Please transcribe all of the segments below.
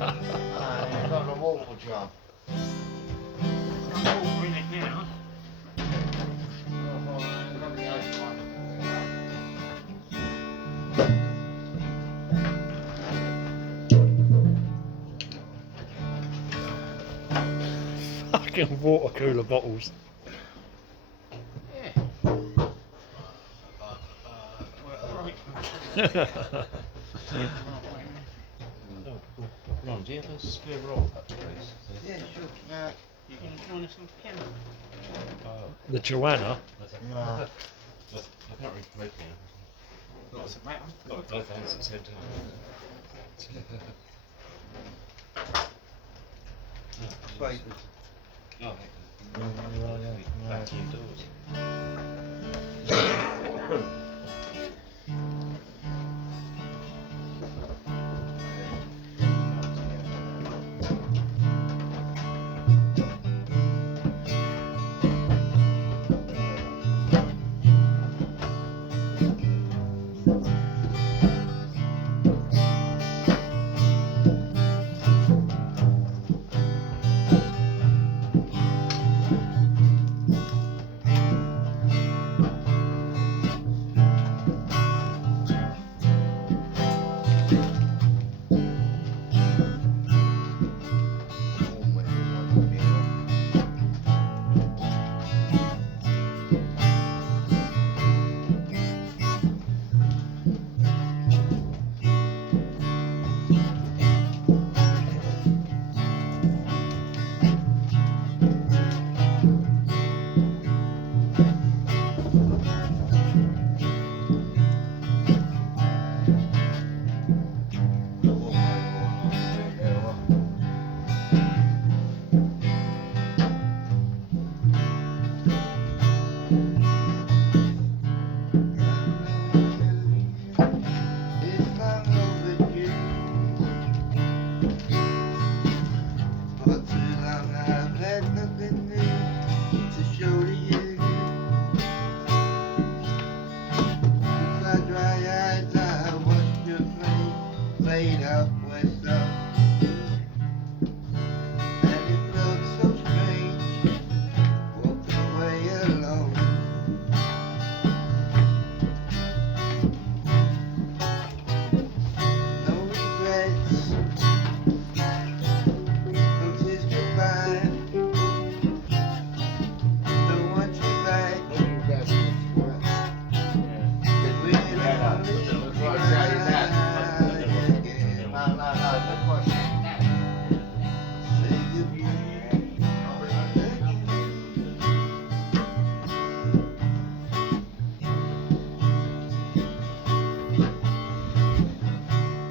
I've got a water jar. I'm watering it now. Fucking water cooler bottles. Yeah. Right. Ron, do you have a spare roll up, please? Yeah, sure. You can join us on piano. The Joanna. No. I can't really play piano. What's the matter? Not both hands at the same time. Papers. Oh, back indoors.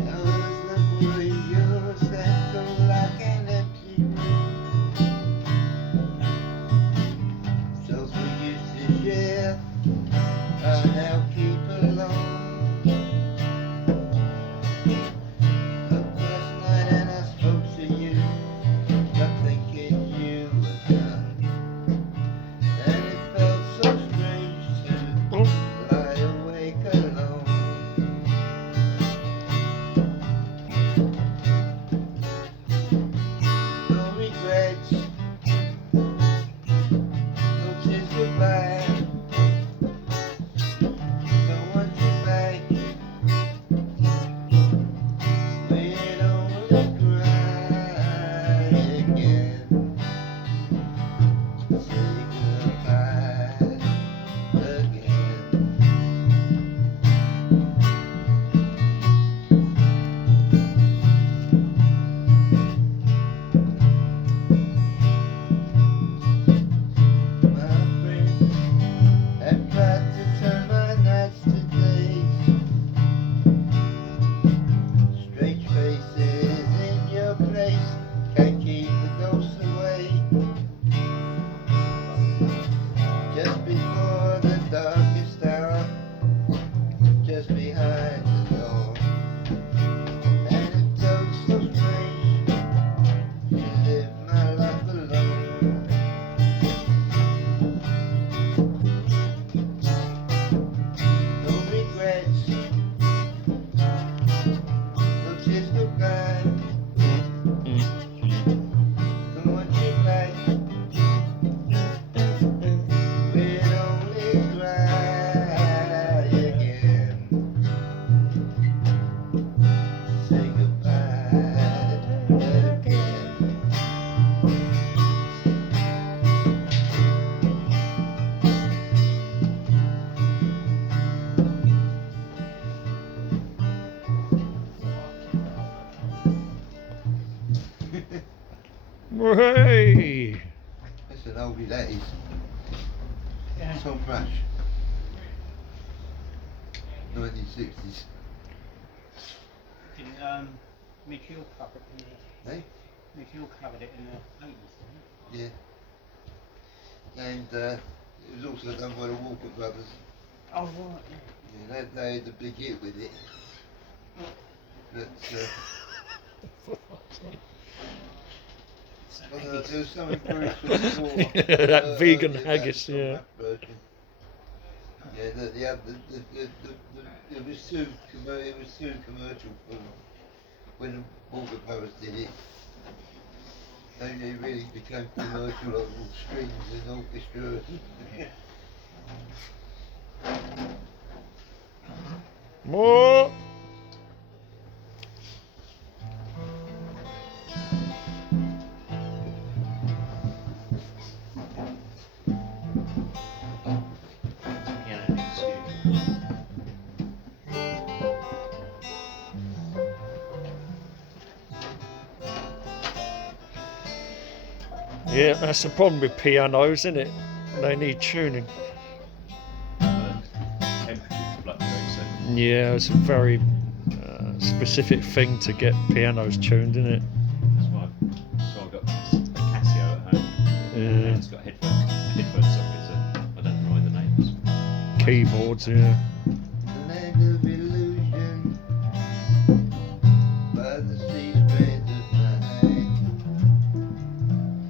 I was not worried. Hey! That's an oldie, that is. Yeah. Tom Rush. 1960s. Mitchell covered it in the, Eh? Mitchell covered it in the 80s, didn't Yeah. And it was also done by the Walker Brothers. it? Oh, right, yeah. Yeah, they had a big hit with it. But there was something very sort of more, That vegan about haggis, the yeah. rap version. Yeah, it was too commercial for when the Walker Brothers did it. They really became commercial, like all strings and orchestra. More! Piano needs to. Yeah, that's the problem with pianos, isn't it? They need tuning. Temperature fluctuates, so Yeah, it's a very specific thing to get pianos tuned, isn't it? that's why I've got a Casio at home. And Yeah. it's got headphone sockets, I don't know the names. Keyboards, yeah. The land of illusion, by the sea strands of night.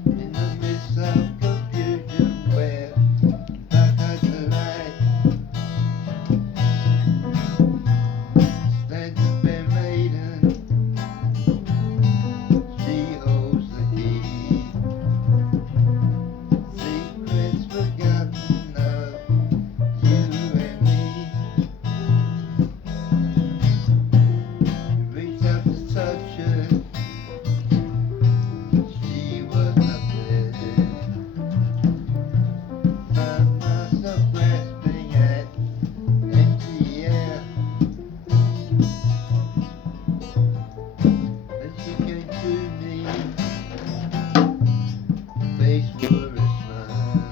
In the midst of confusion, where dark as the light stands a fair maiden. She holds the key. Secrets forgotten of you and me. You reached out to touch her. She was not there. Found myself grasping at empty air. Then she came to me. Face wore a smile.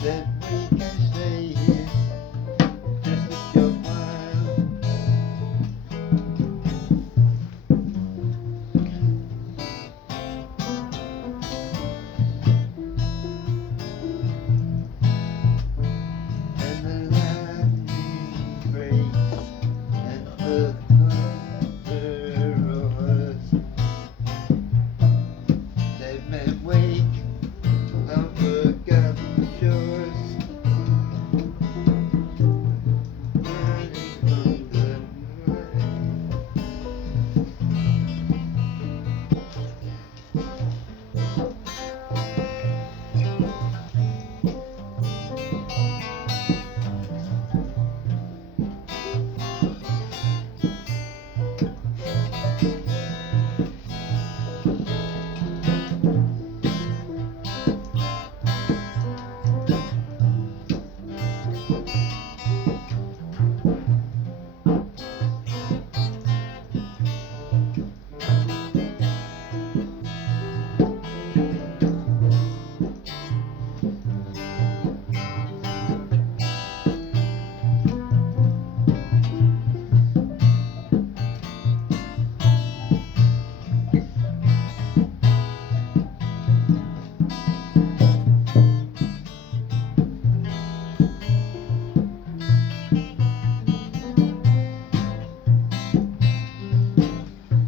Said we can stay here just a short while. And the lightning breaks and the thunder roars. They may wake on forgotten shores, running from the night.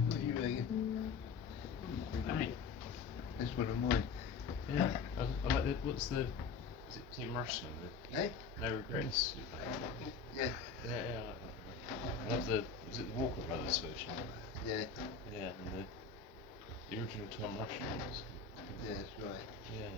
What do you reckon? Right. That's one of mine. Yeah, I like the. What's the? Is it Tim Russell? Eh? No Regrets. Yeah, Yeah, yeah, I like that. I love the. Was it the Walker Brothers version? yeah, Yeah, and the original Tom Russell ones. yeah, that's right. Yeah.